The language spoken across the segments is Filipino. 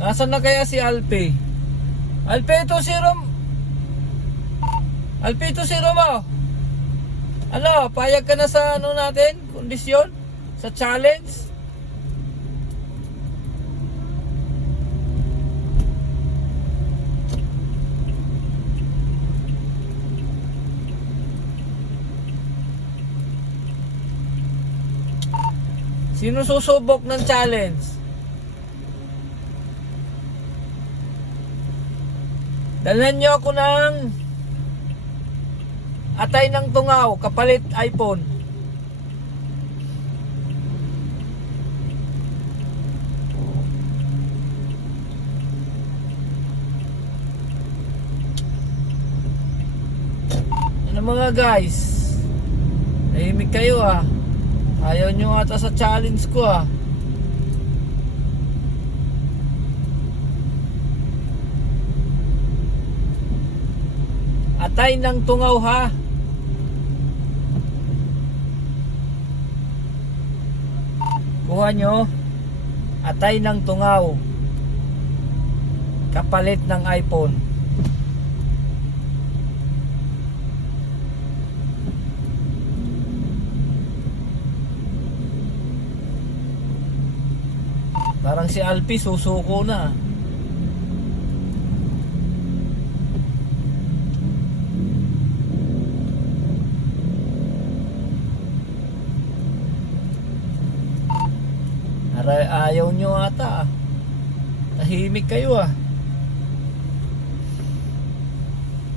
Nasaan na kaya si Alpe? Alpe, ito si Rom. Alpe, ito si Romo. Ano, payag ka na sa ano natin? Kondisyon? Sa challenge? Sino susubok ng challenge? Dalhan niyo ako ng atay ng tungaw, kapalit iPhone. Ano mga guys? Tahimik kayo ah. Ayaw nyo ata sa challenge ko ah. Atay ng tungaw ha. Kuha nyo. Atay ng tungaw, kapalit ng iPhone. Parang si Alpi susuko na. Ayaw nyo ata ah. Tahimik kayo ah.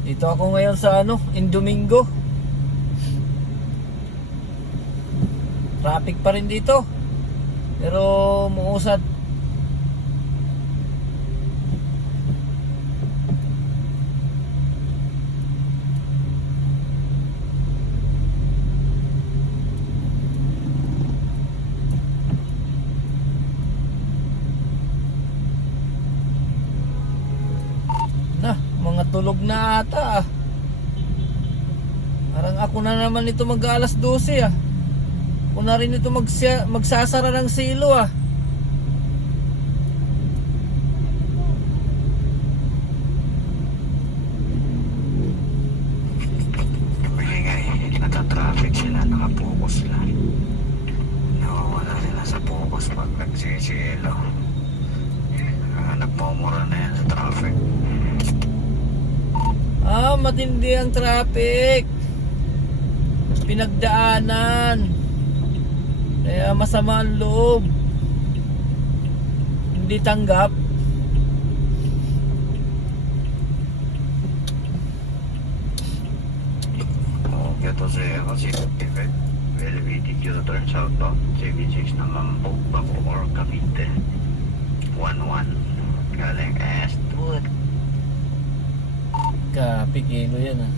Dito ako ngayon sa ano, Indomingo. Traffic pa rin dito. Pero muusad. Mga tulog na ata ah. Parang ako na naman ito mag alas 12 ah. Ako na rin ito magsasara ng silo ah. Ingay, natatraffic sila, nakapokus lang. Nawawala sila sa focus pag nagsisilo. Nagmumura na yan sa traffic. Ah, matindi ang traffic. Pinagdaanan. Kaya masama ang loob. Hindi tanggap. Ito si David. Elevated U-turn southbound 76 ng Lambog, Bacoor, Cavite. 11 galing Estwood. Kapik kilo yan ah.